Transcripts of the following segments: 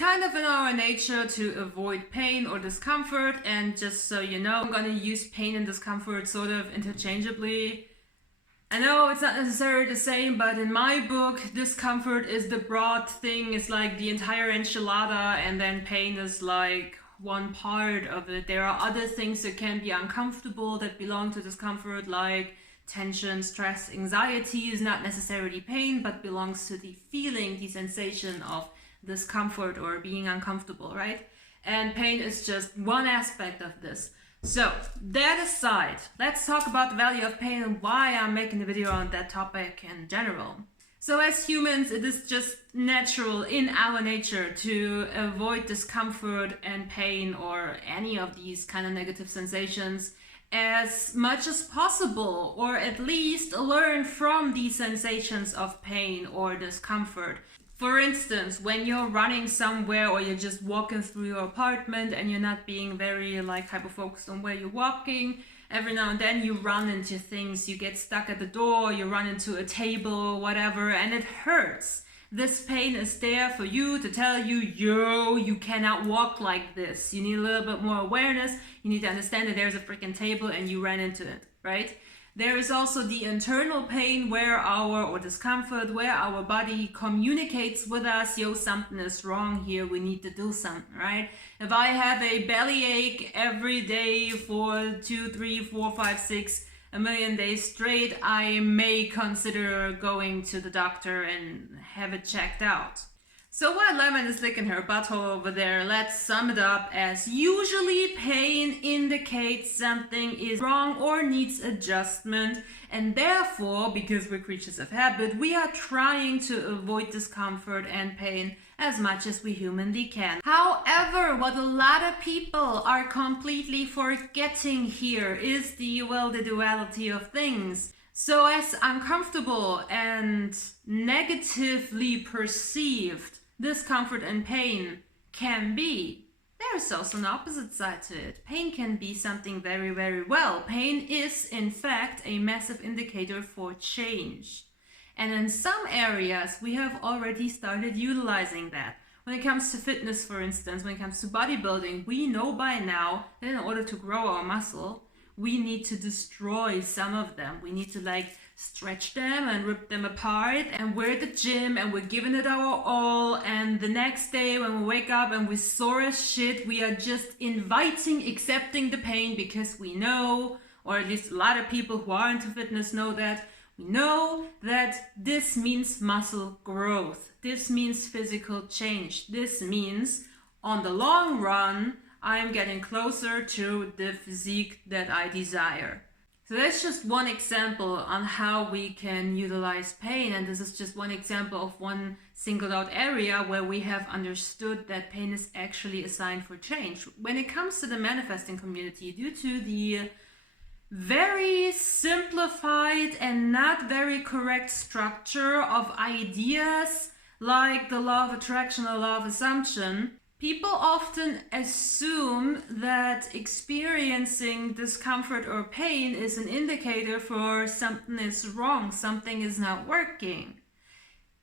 kind of in our nature to avoid pain or discomfort, and just so you know, I'm gonna use pain and discomfort sort of interchangeably. I know it's not necessarily the same, but in my book, discomfort is the broad thing. It's like the entire enchilada, and then pain is like one part of it. There are other things that can be uncomfortable that belong to discomfort, like tension, stress, anxiety is not necessarily pain, but belongs to the feeling, the sensation of discomfort or being uncomfortable, right? And pain is just one aspect of this. So that aside, let's talk about the value of pain and why I'm making a video on that topic in general. So as humans, it is just natural in our nature to avoid discomfort and pain or any of these kind of negative sensations as much as possible, or at least learn from these sensations of pain or discomfort. For instance, when you're running somewhere or you're just walking through your apartment and you're not being very like hyper-focused on where you're walking, every now and then you run into things, you get stuck at the door, you run into a table, whatever, and it hurts. This pain is there for you to tell you, yo, you cannot walk like this. You need a little bit more awareness. You need to understand that there's a freaking table and you ran into it, right? There is also the internal pain or discomfort where our body communicates with us, yo, something is wrong here, we need to do something, right? If I have a bellyache every day for 2, 3, 4, 5, 6, a million days straight, I may consider going to the doctor and have it checked out. So while Lemon is licking her butthole over there, let's sum it up as usually pain indicates something is wrong or needs adjustment, and therefore, because we're creatures of habit, we are trying to avoid discomfort and pain as much as we humanly can. However, what a lot of people are completely forgetting here is the duality of things. So as uncomfortable and negatively perceived discomfort and pain can be, there is also an opposite side to it. Pain can be something very, very well. Pain is, in fact, a massive indicator for change. And in some areas, we have already started utilizing that. When it comes to fitness, for instance, when it comes to bodybuilding, we know by now that in order to grow our muscle, we need to destroy some of them. We need to stretch them and rip them apart, and we're at the gym and we're giving it our all, and the next day when we wake up and we're sore as shit, we are just accepting the pain because we know, or at least a lot of people who are into fitness know that, we know that this means muscle growth. This means physical change. This means on the long run, I'm getting closer to the physique that I desire. So that's just one example on how we can utilize pain, and this is just one example of one singled out area where we have understood that pain is actually a sign for change. When it comes to the manifesting community, due to the very simplified and not very correct structure of ideas like the law of attraction or law of assumption, people often assume that experiencing discomfort or pain is an indicator for something is wrong, something is not working.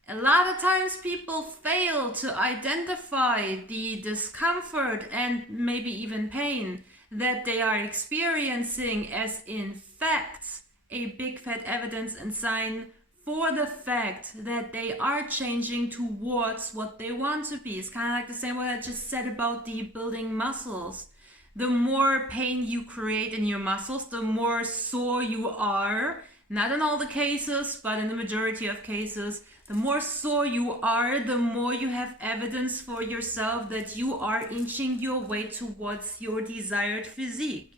A lot of times people fail to identify the discomfort and maybe even pain that they are experiencing as in fact a big fat evidence and sign for the fact that they are changing towards what they want to be. It's kind of like the same way I just said about the building muscles. The more pain you create in your muscles, the more sore you are. Not in all the cases, but in the majority of cases. The more sore you are, the more you have evidence for yourself that you are inching your way towards your desired physique.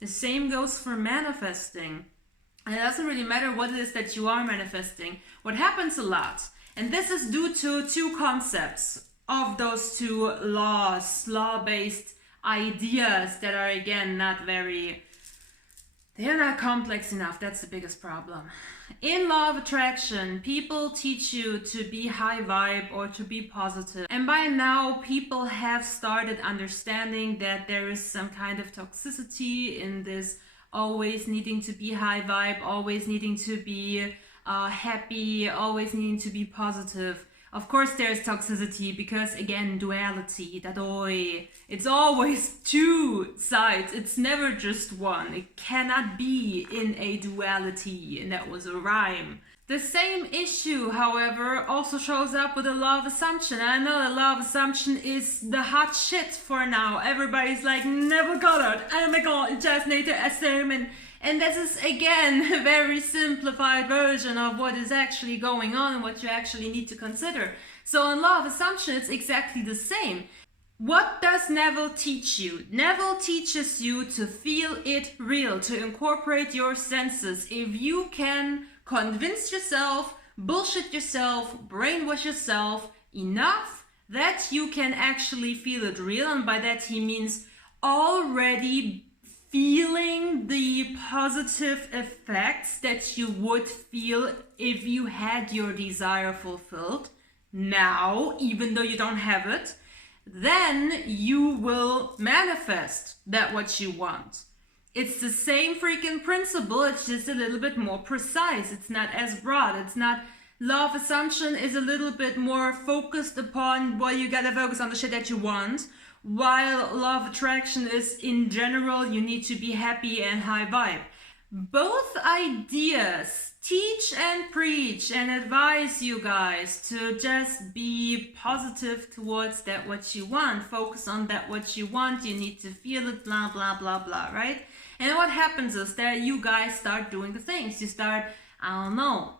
The same goes for manifesting. And it doesn't really matter what it is that you are manifesting. What happens a lot, and this is due to two concepts of those two law-based ideas that are, again, they're not complex enough. That's the biggest problem. In law of attraction, people teach you to be high vibe or to be positive. And by now, people have started understanding that there is some kind of toxicity in this always needing to be high vibe, always needing to be happy, always needing to be positive. Of course there's toxicity because, again, duality, that oi, it's always two sides. It's never just one. It cannot be in a duality, and that was a rhyme. The same issue, however, also shows up with the law of assumption. I know the law of assumption is the hot shit for now. Everybody's like, never got it. Oh my god, you just need to assume. And this is, again, a very simplified version of what is actually going on and what you actually need to consider. So in law of assumption, it's exactly the same. What does Neville teach you? Neville teaches you to feel it real, to incorporate your senses. If you can convince yourself, bullshit yourself, brainwash yourself enough that you can actually feel it real, and by that he means already feeling the positive effects that you would feel if you had your desire fulfilled now, even though you don't have it, then you will manifest that what you want. It's the same freaking principle, it's just a little bit more precise. It's not as broad. It's not, law of assumption is a little bit more focused upon, well, you gotta focus on the shit that you want, while law of attraction is, in general, you need to be happy and high vibe. Both ideas teach and preach and advise you guys to just be positive towards that what you want. Focus on that what you want. You need to feel it, blah, blah, blah, blah, right? And what happens is that you guys start doing the things. You start, I don't know,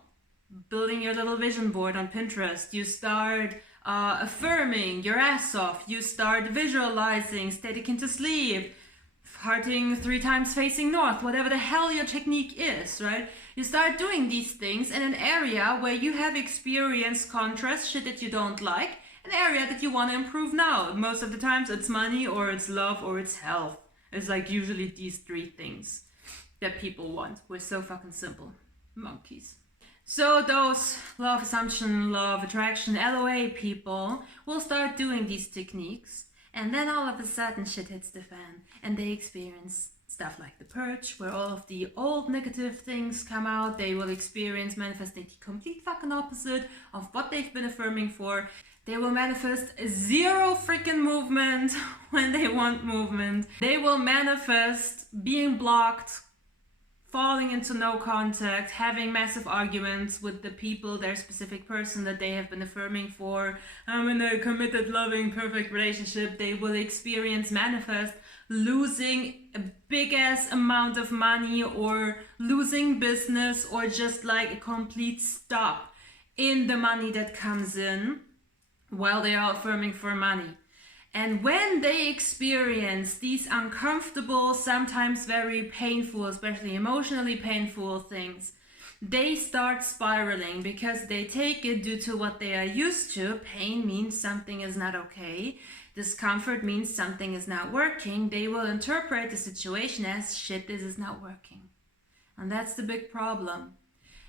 building your little vision board on Pinterest. You start affirming your ass off. You start visualizing, static into sleep, farting 3 times facing north, whatever the hell your technique is, right? You start doing these things in an area where you have experienced contrast, shit that you don't like, an area that you want to improve now. Most of the times it's money or it's love or it's health. It's like usually these 3 things that people want. We're so fucking simple. Monkeys. So those law of assumption, law of attraction, LOA people will start doing these techniques, and then all of a sudden shit hits the fan and they experience stuff like the purge, where all of the old negative things come out. They will experience manifesting the complete fucking opposite of what they've been affirming for. They will manifest 0 freaking movement when they want movement. They will manifest being blocked, falling into no contact, having massive arguments with the people, their specific person that they have been affirming for. I'm in a committed, loving, perfect relationship. They will experience, manifest, losing a big ass amount of money or losing business or just like a complete stop in the money that comes in while they are affirming for money. And when they experience these uncomfortable, sometimes very painful, especially emotionally painful things, they start spiraling because they take it due to what they are used to. Pain means something is not okay. Discomfort means something is not working. They will interpret the situation as shit, this is not working. And that's the big problem.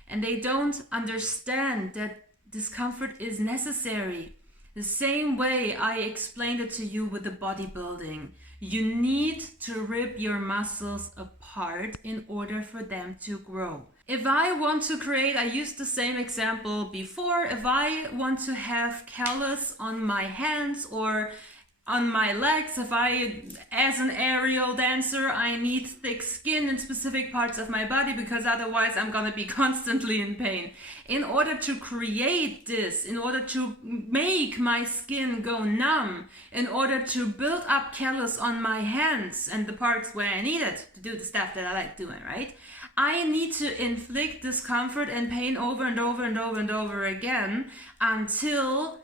And they don't understand that discomfort is necessary. The same way I explained it to you with the bodybuilding. You need to rip your muscles apart in order for them to grow. If I want to create, I used the same example before, if I want to have callus on my hands or on my legs, if I, as an aerial dancer, I need thick skin in specific parts of my body because otherwise I'm gonna be constantly in pain. In order to create this, in order to make my skin go numb, in order to build up callus on my hands and the parts where I need it to do the stuff that I like doing, right? I need to inflict discomfort and pain over and over and over and over again until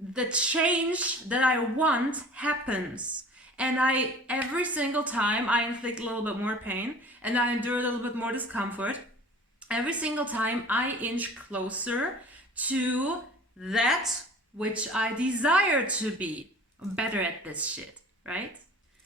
the change that I want happens. And every single time I inflict a little bit more pain and I endure a little bit more discomfort, every single time I inch closer to that which I desire to be better at this shit, right?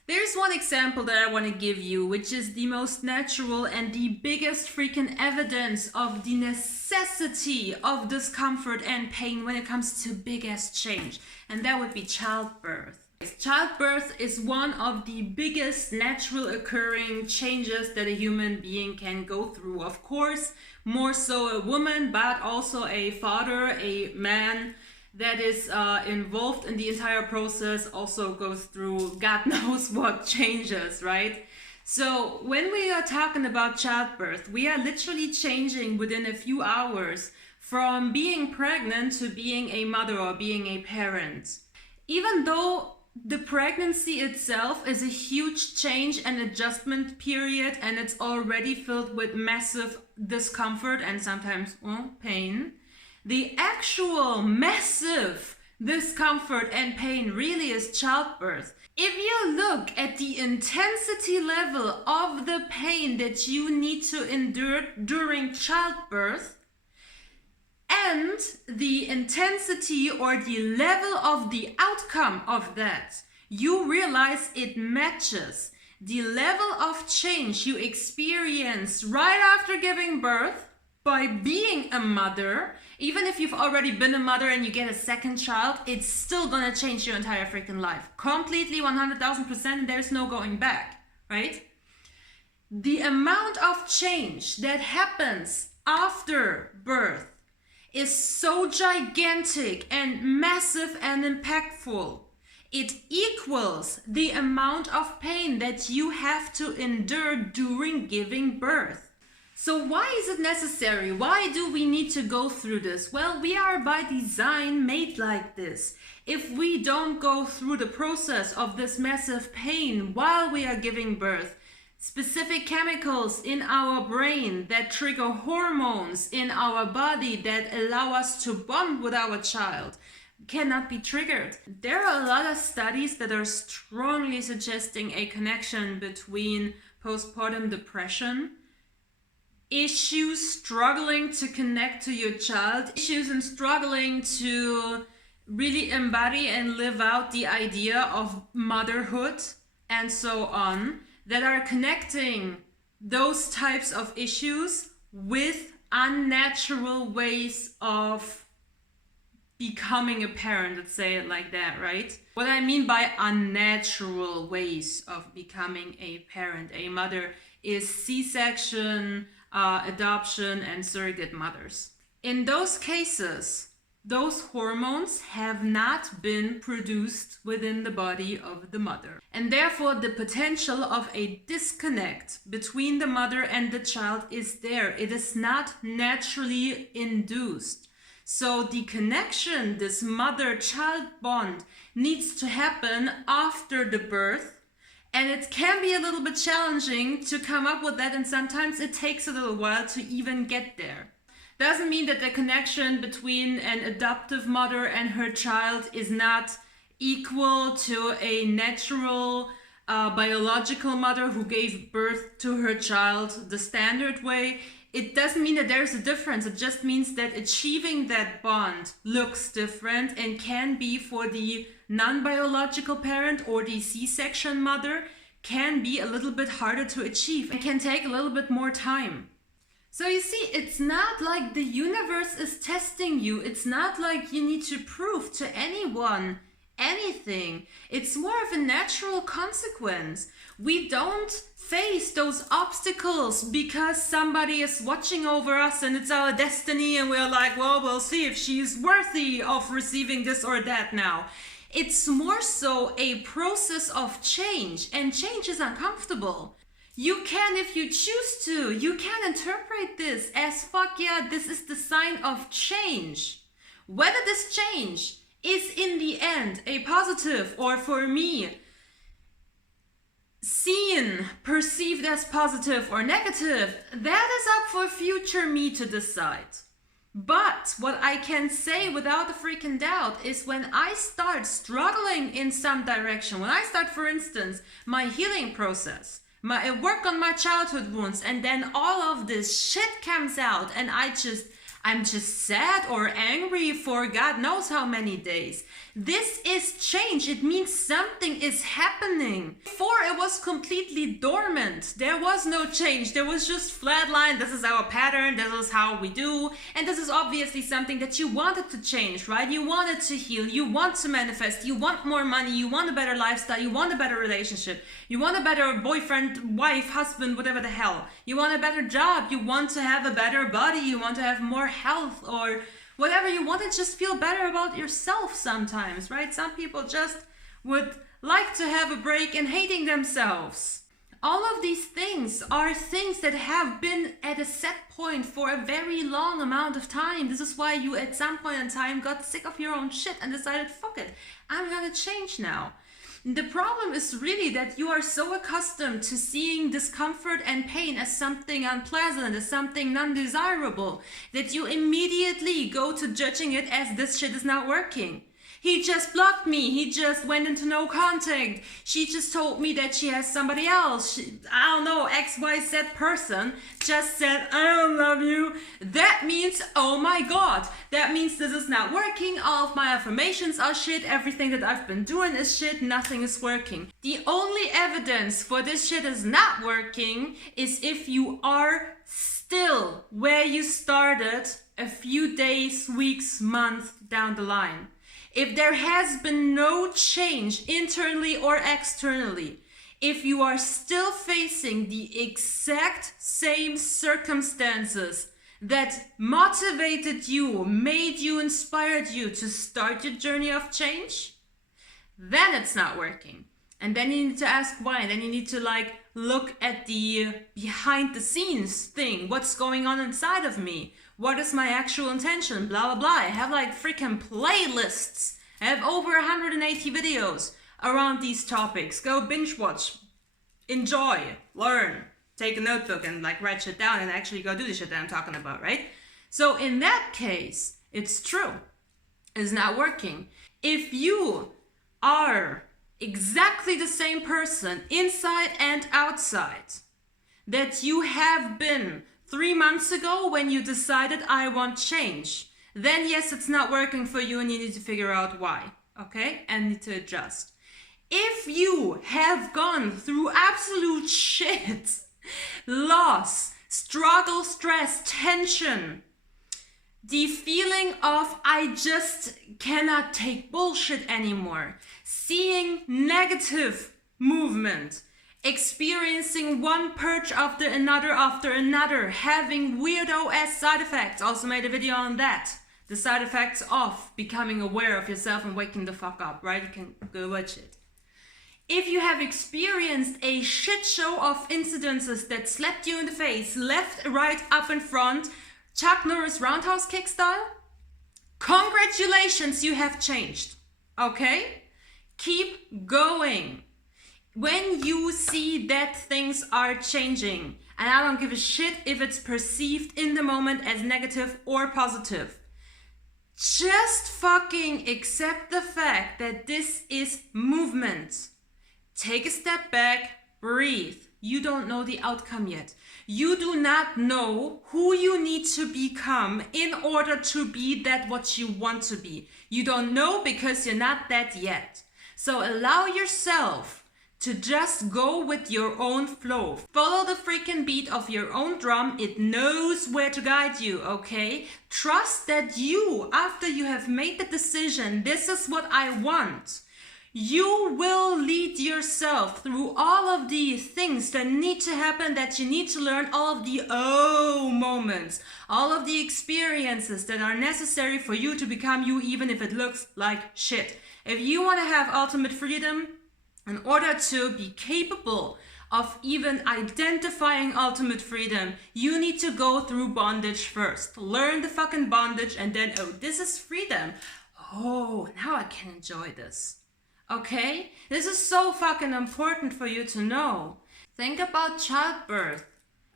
There's one example that I want to give you, which is the most natural and the biggest freaking evidence of the necessity of discomfort and pain when it comes to big ass change, and that would be childbirth. Childbirth is one of the biggest natural occurring changes that a human being can go through. Of course, more so a woman, but also a father, a man, that is involved in the entire process also goes through God knows what changes, right? So when we are talking about childbirth, we are literally changing within a few hours from being pregnant to being a mother or being a parent. Even though the pregnancy itself is a huge change and adjustment period, and it's already filled with massive discomfort and sometimes pain, the actual massive discomfort and pain really is childbirth. If you look at the intensity level of the pain that you need to endure during childbirth and the intensity or the level of the outcome of that, you realize it matches the level of change you experience right after giving birth by being a mother. Even if you've already been a mother and you get a second child, it's still gonna change your entire freaking life. Completely 100,000%, and there's no going back, right? The amount of change that happens after birth is so gigantic and massive and impactful. It equals the amount of pain that you have to endure during giving birth. So why is it necessary? Why do we need to go through this? Well, we are by design made like this. If we don't go through the process of this massive pain while we are giving birth, specific chemicals in our brain that trigger hormones in our body that allow us to bond with our child cannot be triggered. There are a lot of studies that are strongly suggesting a connection between postpartum depression, issues struggling to connect to your child, issues and struggling to really embody and live out the idea of motherhood, and so on, that are connecting those types of issues with unnatural ways of becoming a parent, let's say it like that, right? What I mean by unnatural ways of becoming a parent, a mother, is C-section, adoption, and surrogate mothers. In those cases, those hormones have not been produced within the body of the mother. And therefore, the potential of a disconnect between the mother and the child is there. It is not naturally induced. So the connection, this mother-child bond, needs to happen after the birth. And it can be a little bit challenging to come up with that, and sometimes it takes a little while to even get there. Doesn't mean that the connection between an adoptive mother and her child is not equal to a natural biological mother who gave birth to her child the standard way. It doesn't mean that there's a difference. It just means that achieving that bond looks different and can be, for the non-biological parent or the C-section mother, can be a little bit harder to achieve. It can take a little bit more time. So you see, it's not like the universe is testing you. It's not like you need to prove to anyone anything. It's more of a natural consequence. We don't face those obstacles because somebody is watching over us and it's our destiny and we're like, well, we'll see if she's worthy of receiving this or that now. It's more so a process of change, and change is uncomfortable. You can, if you choose to, you can interpret this as, fuck yeah, this is the sign of change. Whether this change is in the end a positive, or for me, seen, perceived as positive or negative, that is up for future me to decide. But what I can say without a freaking doubt is, when I start struggling in some direction, when I start, for instance, my healing process, my work on my childhood wounds, and then all of this shit comes out and I'm just sad or angry for God knows how many days. This is change. It means something is happening. Before, it was completely dormant. There was no change. There was just flatline. This is our pattern. This is how we do. And this is obviously something that you wanted to change, right? You wanted to heal. You want to manifest. You want more money. You want a better lifestyle. You want a better relationship. You want a better boyfriend, wife, husband, whatever the hell. You want a better job. You want to have a better body. You want to have more health, or whatever you want to just feel better about yourself sometimes, right? Some people just would like to have a break in hating themselves. All of these things are things that have been at a set point for a very long amount of time. This is why you at some point in time got sick of your own shit and decided, fuck it, I'm gonna change now. The problem is really that you are so accustomed to seeing discomfort and pain as something unpleasant, as something non-desirable, that you immediately go to judging it as this shit is not working. He just blocked me. He just went into no contact. She just told me that she has somebody else. I don't know, XYZ person just said, I don't love you. That means, oh my God, that means this is not working. All of my affirmations are shit. Everything that I've been doing is shit. Nothing is working. The only evidence for this shit is not working is if you are still where you started a few days, weeks, months down the line. If there has been no change internally or externally, if you are still facing the exact same circumstances that motivated you, made you, inspired you to start your journey of change, then it's not working. And then you need to ask why. Then you need to look at the behind the scenes thing. What's going on inside of me? What is my actual intention? Blah, blah, blah. I have freaking playlists. I have over 180 videos around these topics. Go binge watch, enjoy, learn, take a notebook and write shit down and actually go do the shit that I'm talking about, right? So in that case, it's true. It's not working. If you are exactly the same person inside and outside that you have been 3 months ago when you decided I want change, then yes, it's not working for you and you need to figure out why, okay? And need to adjust. If you have gone through absolute shit, loss, struggle, stress, tension, the feeling of I just cannot take bullshit anymore, seeing negative movement, experiencing one purge after another, having weirdo-ass side effects. Also made a video on that. The side effects of becoming aware of yourself and waking the fuck up, right? You can go watch it. If you have experienced a shit show of incidences that slapped you in the face, left, right, up and front, Chuck Norris roundhouse kick style, congratulations, you have changed, okay? Keep going. When you see that things are changing, and I don't give a shit if it's perceived in the moment as negative or positive, just fucking accept the fact that this is movement. Take a step back, breathe. You don't know the outcome yet. You do not know who you need to become in order to be that what you want to be. You don't know because you're not that yet. So allow yourself to just go with your own flow. Follow the freaking beat of your own drum. It knows where to guide you, okay? Trust that you, after you have made the decision, this is what I want, you will lead yourself through all of the things that need to happen, that you need to learn, all of the moments, all of the experiences that are necessary for you to become you, even if it looks like shit. If you want to have ultimate freedom, in order to be capable of even identifying ultimate freedom, you need to go through bondage first. Learn the fucking bondage and then, oh, this is freedom. Oh, now I can enjoy this. Okay? This is so fucking important for you to know. Think about childbirth.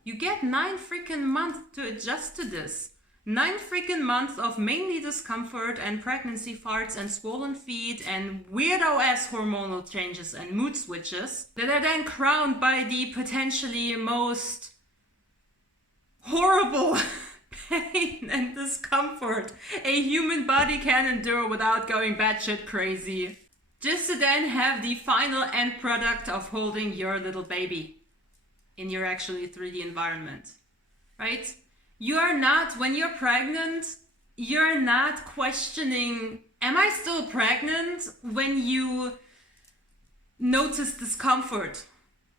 You get 9 freaking months to adjust to this. 9 freaking months of mainly discomfort and pregnancy farts and swollen feet and weirdo-ass hormonal changes and mood switches that are then crowned by the potentially most horrible pain and discomfort a human body can endure without going batshit crazy. Just to then have the final end product of holding your little baby in your actually 3D environment, right? You're not, when you're pregnant, you're not questioning, am I still pregnant, when you notice discomfort?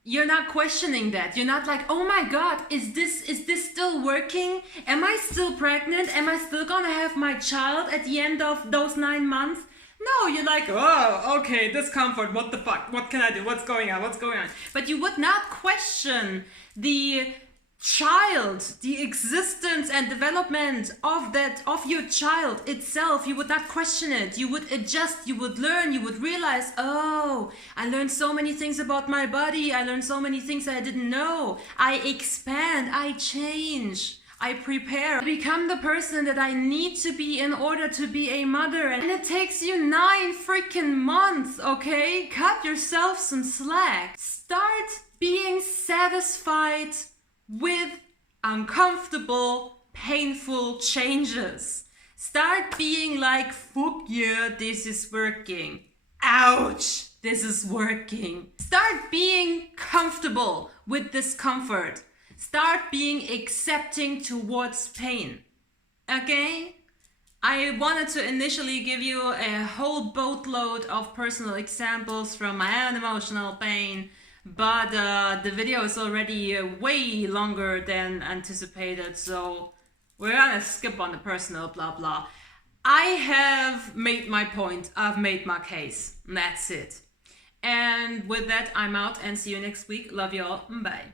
you're not questioning that. You're not like, oh my God, is this still working? Am I still pregnant? Am I still gonna have my child at the end of those 9 months? No, you're like, oh, okay, discomfort, what the fuck? What can I do? What's going on? What's going on? But you would not question the child, the existence and development of your child itself. You would not question it. You would adjust, you would learn, you would realize, oh, I learned so many things about my body. I learned so many things I didn't know. I expand, I change, I prepare, I become the person that I need to be in order to be a mother. And it takes you 9 freaking months, okay? Cut yourself some slack. Start being satisfied with uncomfortable, painful changes. Start being like, fuck yeah, this is working. Ouch, this is working. Start being comfortable with discomfort. Start being accepting towards pain. Okay? I wanted to initially give you a whole boatload of personal examples from my own emotional pain, but the video is already way longer than anticipated, so we're gonna skip on the personal blah blah. I have made my point, I've made my case, that's it. And with that, I'm out and see you next week. Love you all, bye.